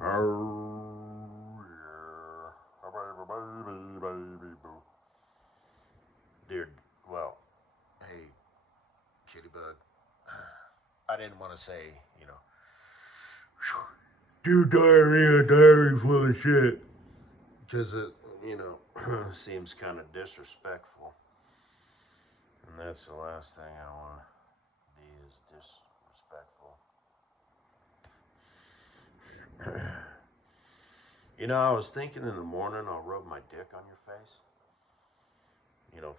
Oh, yeah. Baby, baby, boo. Dear, well, hey, kitty bug. I didn't want to say, dear diary full of shit. Because it, seems kind of disrespectful. And that's the last thing I want to be is disrespectful. I was thinking in the morning I'll rub my dick on your face,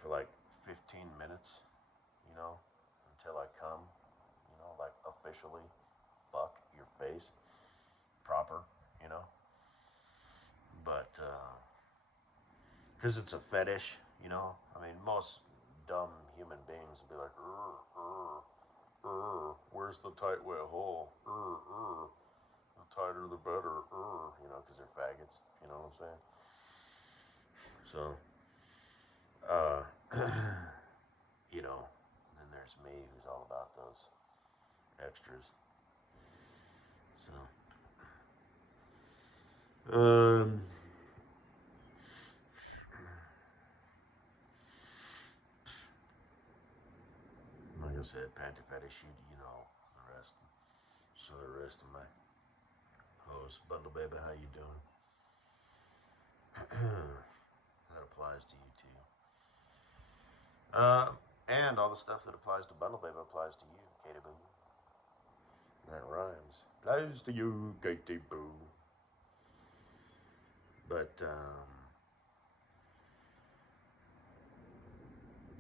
for like 15 minutes, you know, until I come, like officially fuck your face proper, you know. But, because it's a fetish, I mean, most dumb human beings will be like, where's the tight wet hole? The tighter the better, because they're faggots, you know what I'm saying? So, uh, then there's me who's all about those extras. So, like I said, panty fetish, you know the rest. So the rest of my hoes, bundle baby, how you doing? That applies to you too. And all the stuff that applies to bundle baby applies to you, Katie Boo. That rhymes. Applies to you, Katie Boo. But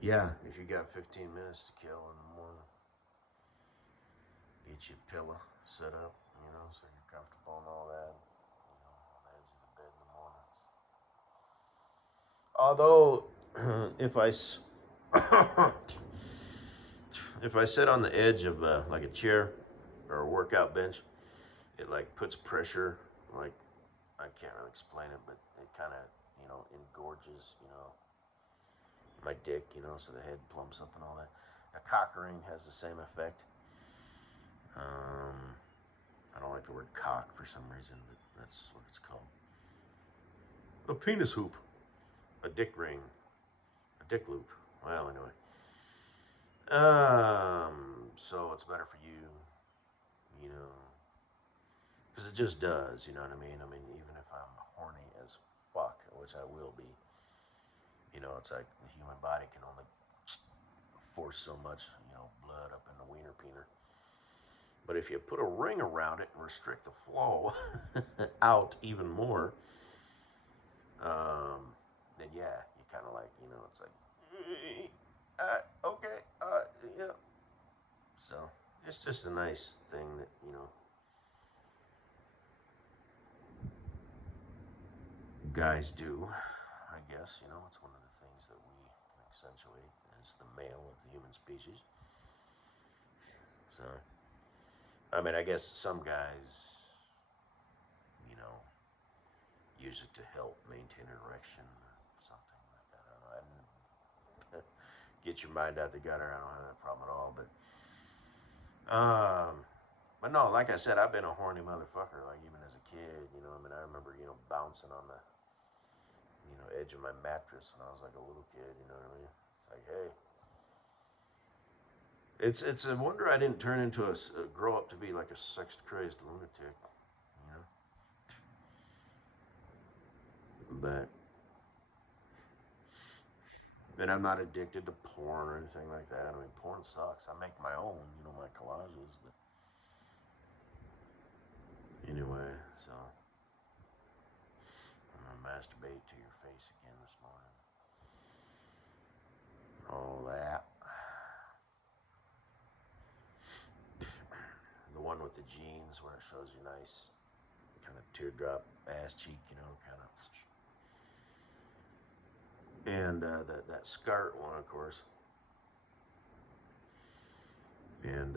yeah, if you got 15 minutes to kill in the morning, get your pillow set up, so you're comfortable and all that. On the edge of the bed in the mornings. Although, if I sit on the edge of like a chair or a workout bench, it like puts pressure. Like I can't really explain it, but it kind of engorges my dick, so the head plumps up and all that. A cock ring has the same effect. I don't like the word cock for some reason, but that's what it's called. A penis hoop, a dick ring, a dick loop. Well, anyway. So it's better for you know, because it just does, you know what I mean? I mean, even if I'm horny as fuck, which I will be, it's like the human body can only force so much, blood up in the wiener peener. But if you put a ring around it and restrict the flow out even more, then yeah, you kind of like, it's like, okay, yeah. So it's just a nice thing that, guys do, I guess, it's one of the things that we can accentuate as the male of the human species. So, I mean, I guess some guys, you know, use it to help maintain an erection or something like that. I don't know. I didn't get your mind out the gutter. I don't have that problem at all. Um, but no, like I said, I've been a horny motherfucker. Like even as a kid, I mean, I remember bouncing on the edge of my mattress when I was like a little kid. You know what I mean? It's like, hey, it's a wonder I didn't turn into grow up to be like a sex crazed lunatic. You know, but and I'm not addicted to porn or anything like that. I mean, porn sucks. I make my own, my collages. But anyway, so I'm gonna masturbate to your face again this morning. All that. The one with the jeans where it shows you nice kind of teardrop ass cheek, kind of. And that skirt one, of course. And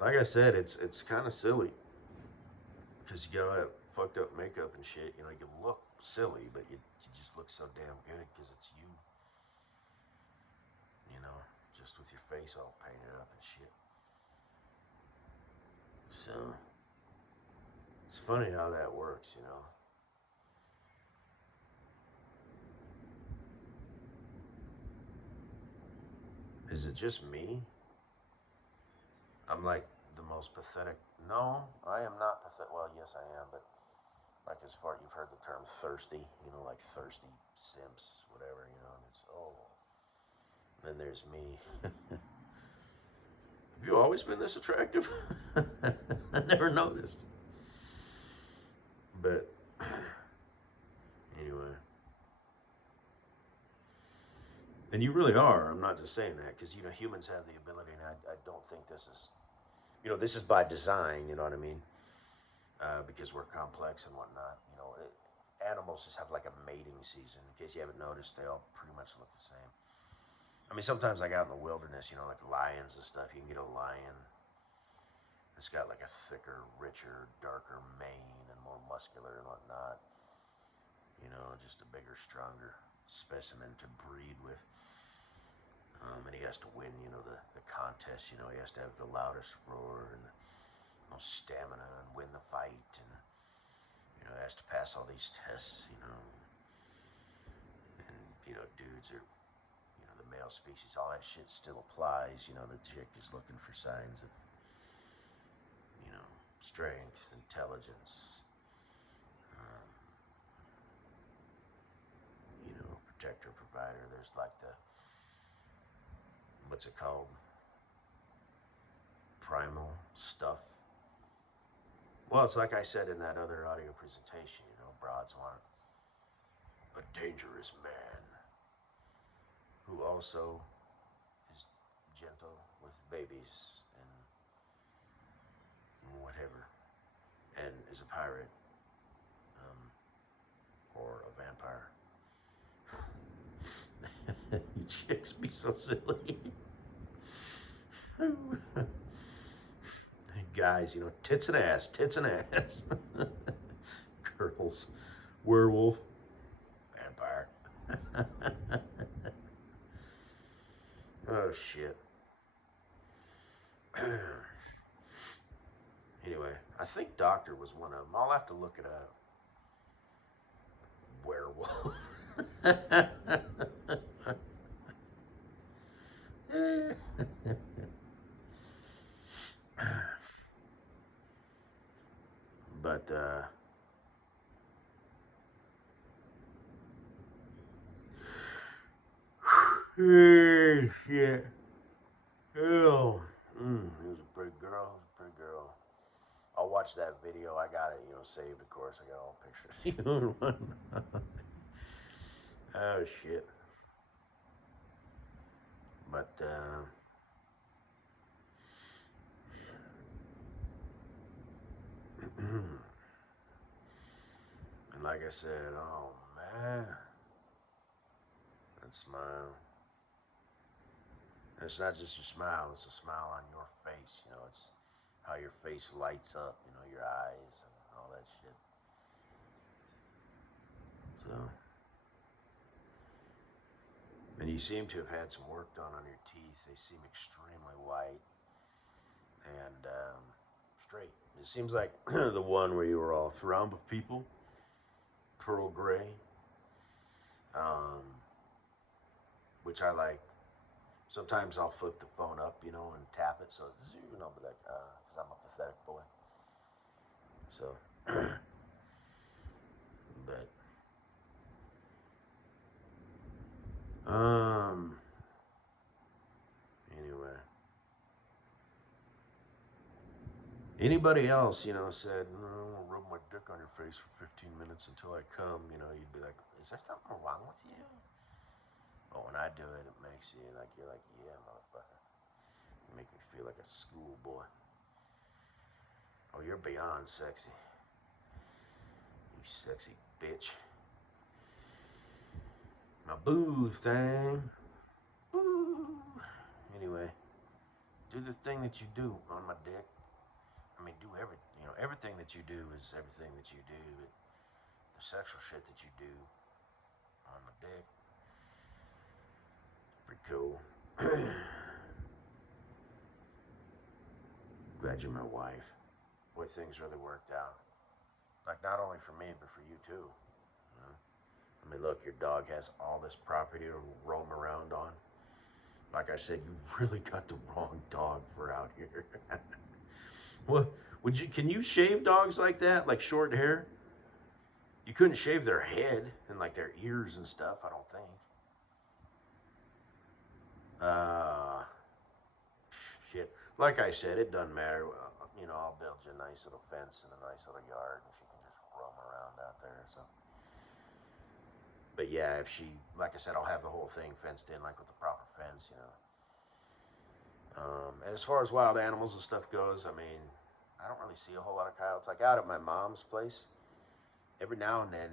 like I said, it's kind of silly because you gotta have fucked up makeup and shit. You can look silly, but you just look so damn good because it's you. Just with your face all painted up and shit. So funny how that works, you know. Is it just me? I'm like the most pathetic. No, I am not pathetic. Well, yes, I am, but like as far you've heard the term thirsty, you know, like thirsty simps, whatever, you know. And it's then there's me. Have you always been this attractive? I never noticed. But anyway, and you really are. I'm not just saying that because you know humans have the ability, and I don't think this is, you know, this is by design. You know what I mean? Because we're complex and whatnot. You know, animals just have like a mating season. In case you haven't noticed, they all pretty much look the same. I mean, sometimes like out in the wilderness, you know, like lions and stuff, you can get a lion. It's got like a thicker, richer, darker mane and more muscular and whatnot. You know, just a bigger, stronger specimen to breed with. And he has to win, you know, the contest. You know, he has to have the loudest roar and the most stamina and win the fight. And, you know, he has to pass all these tests, you know. And, you know, dudes are, you know, the male species, all that shit still applies. You know, the chick is looking for signs of, you know, strength, intelligence, um, you know, protector, provider. There's like the, what's it called? Primal stuff. Well, it's like I said in that other audio presentation, you know, broads want a dangerous man who also is gentle with babies and whatever, and is a pirate, or a vampire. You chicks be so silly. Guys, you know, tits and ass, tits and ass. Girls, werewolf, vampire. Oh shit. Anyway, I think Doctor was one of them. I'll have to look it up. Werewolf. But shit. Oh, he was a pretty girl. He was a pretty girl. I'll watch that video. I got it, you know, saved. Of course, I got all pictures. Oh shit. But and like I said, oh man, that smile. And it's not just a smile; it's a smile on your face. You know, it's how your face lights up. You know, your eyes and all that shit. So, and you seem to have had some work done on your teeth. They seem extremely white and straight. It seems like the one where you were all thrown with people, pearl gray, um, which I like. Sometimes I'll flip the phone up, you know, and tap it, so it's, you know, because I'm a pathetic boy. So, but anyway, anybody else, you know, said, "I'm gonna rub my dick on your face for 15 minutes until I come," you know, you'd be like, "Is there something wrong with you?" But when I do it, it makes you like, you're like, "Yeah, motherfucker." You make me feel like a schoolboy. Oh, you're beyond sexy. You sexy bitch. My boo thing. Boo. Anyway, do the thing that you do on my dick. I mean, do everything. You know, everything that you do is everything that you do. But the sexual shit that you do on my dick, pretty cool. Glad you're my wife. Boy, things really worked out. Like, not only for me, but for you too. You know? I mean, look, your dog has all this property to roam around on. Like I said, you really got the wrong dog for out here. What would you? Can you shave dogs like that, like short hair? You couldn't shave their head and like their ears and stuff. I don't think. Uh, shit. Like I said, it doesn't matter. You know, I'll build you a nice little fence and a nice little yard, and she can just roam around out there. So, but yeah, if she, like I said, I'll have the whole thing fenced in, like with the proper fence. You know. And as far as wild animals and stuff goes, I mean, I don't really see a whole lot of coyotes. Like out at my mom's place, every now and then,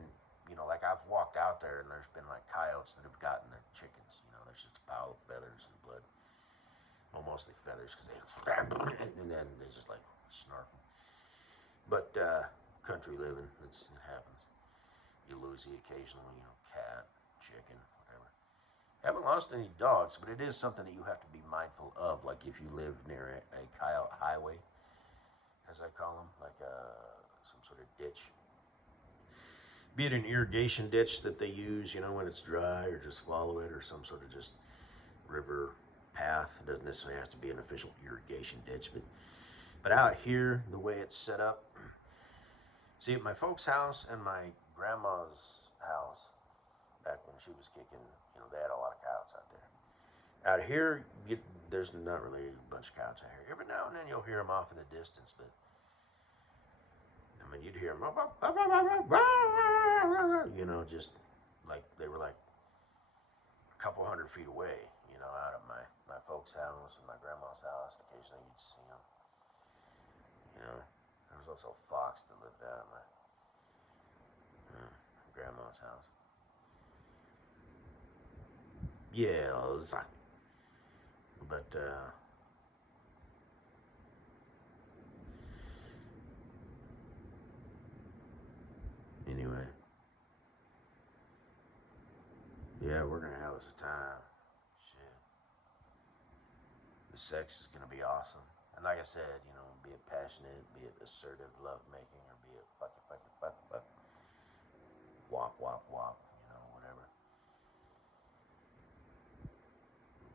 you know, like I've walked out there and there's been like coyotes that have gotten their chickens. You know, there's just a pile of feathers and blood. Well, mostly feathers because they, and then they just like snarfing. But country living, it happens. You lose the occasional, you know, cat, chicken, whatever. Haven't lost any dogs, but it is something that you have to be mindful of. Like if you live near a coyote highway, as I call them, like some sort of ditch, be it an irrigation ditch that they use, you know, when it's dry, or just follow it, or some sort of just river path. It doesn't necessarily have to be an official irrigation ditch, but out here, the way it's set up. See, at my folks' house and my grandma's house, back when she was kicking, you know, they had a lot of coyotes out there. Out here, there's not really a bunch of coyotes out here. Every now and then you'll hear them off in the distance, but I mean, you'd hear them, you know, just like they were like a couple 100 feet away, you know, out of my folks' house and my grandma's house. Occasionally you'd see them, you know. There was also a fox that lived out at my grandma's house. Yes, but anyway, yeah, we're gonna have us a time. Shit, the sex is gonna be awesome. And like I said, you know, be it passionate, be it assertive love making, or be it fuck it, fuck it, fuck, fuck, wop, wop, wop, you know, whatever.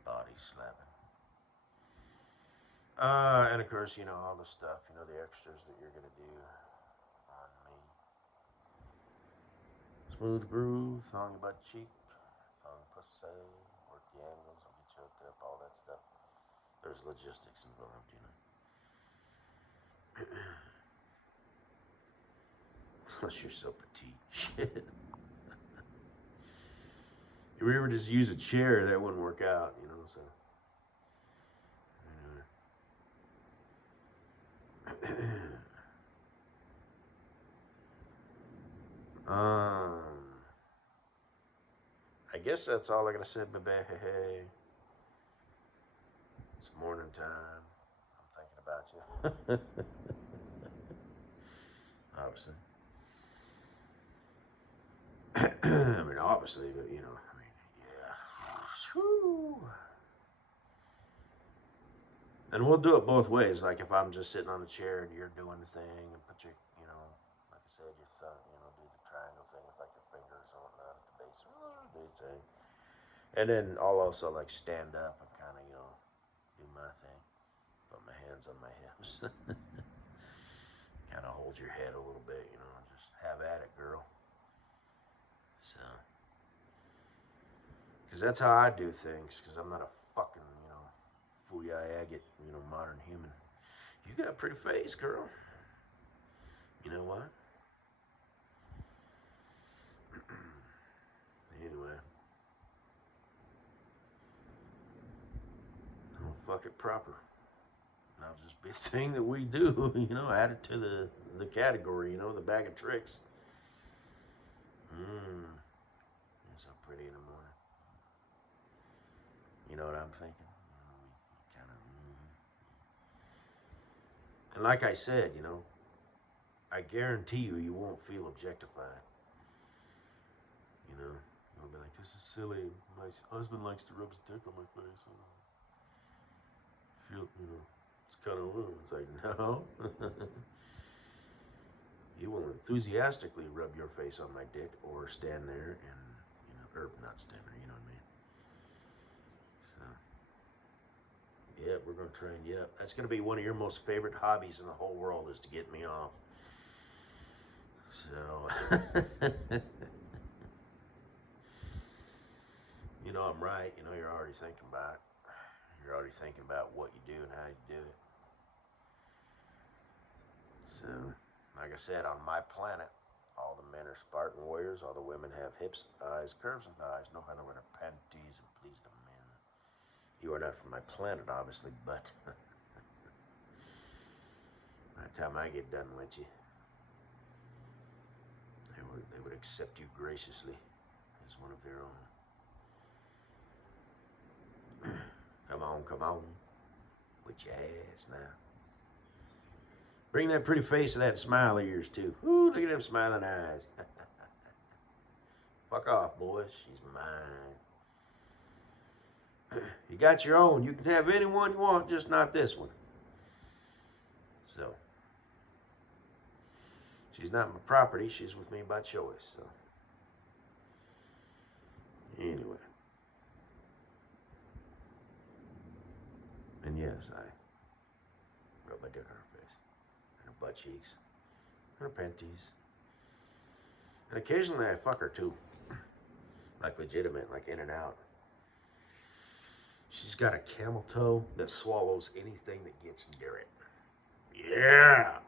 Body slapping. And of course, you know, all the stuff, you know, the extras that you're gonna do on me. Smooth groove, thong your butt cheek, thong pussy, work the angles, I'll get you hooked up, all that stuff. There's logistics involved, you know. Unless you're so petite. Shit. If we were just use a chair, that wouldn't work out, you know, so. I guess that's all I gotta say, baby. Hey. It's morning time. I'm thinking about you. Obviously. I mean, obviously, but you know, I mean, yeah. Whew. And we'll do it both ways. Like if I'm just sitting on a chair and you're doing the thing, and put your, you know, like I said, your thumb, you know, do the triangle thing with like your fingers or whatnot at the base. And then I'll also like stand up and kind of, you know, do my thing. Put my hands on my hips. Kind of hold your head a little bit, you know, just have at it, girl. So, because that's how I do things. Because I'm not a fucking, you know, fooey agate, you know, modern human. You got a pretty face, girl. You know what? Anyway, I'll fuck it proper. That'll just be a thing that we do, you know, add it to the category, you know, the bag of tricks. It's so pretty in the morning. You know what I'm thinking? Kind of. And like I said, you know, I guarantee you won't feel objectified. You know, you'll be like, this is silly. My husband likes to rub his dick on my face. And feel, you know, it's kind of, it's like, no. You will enthusiastically rub your face on my dick or stand there and, or not stand there, you know what I mean? So, yeah, we're going to train you up. That's going to be one of your most favorite hobbies in the whole world is to get me off. So, I'm right. You're already thinking about it. You're already thinking about what you do and how you do it. So, like I said, on my planet, all the men are Spartan warriors. All the women have hips, eyes, curves, and thighs. No other wear panties and please the men. You are not from my planet, obviously, but by the time I get done with you, they would accept you graciously as one of their own. Come on, with your ass now. Bring that pretty face and that smile of yours too. Ooh, look at them smiling eyes. Fuck off, boys. She's mine. You got your own. You can have anyone you want, just not this one. So, she's not my property. She's with me by choice. So, anyway. And yes, I rub my dick on her face, and her butt cheeks, and her panties. And occasionally I fuck her too. Like legitimate, like in and out. She's got a camel toe that swallows anything that gets near it. Yeah!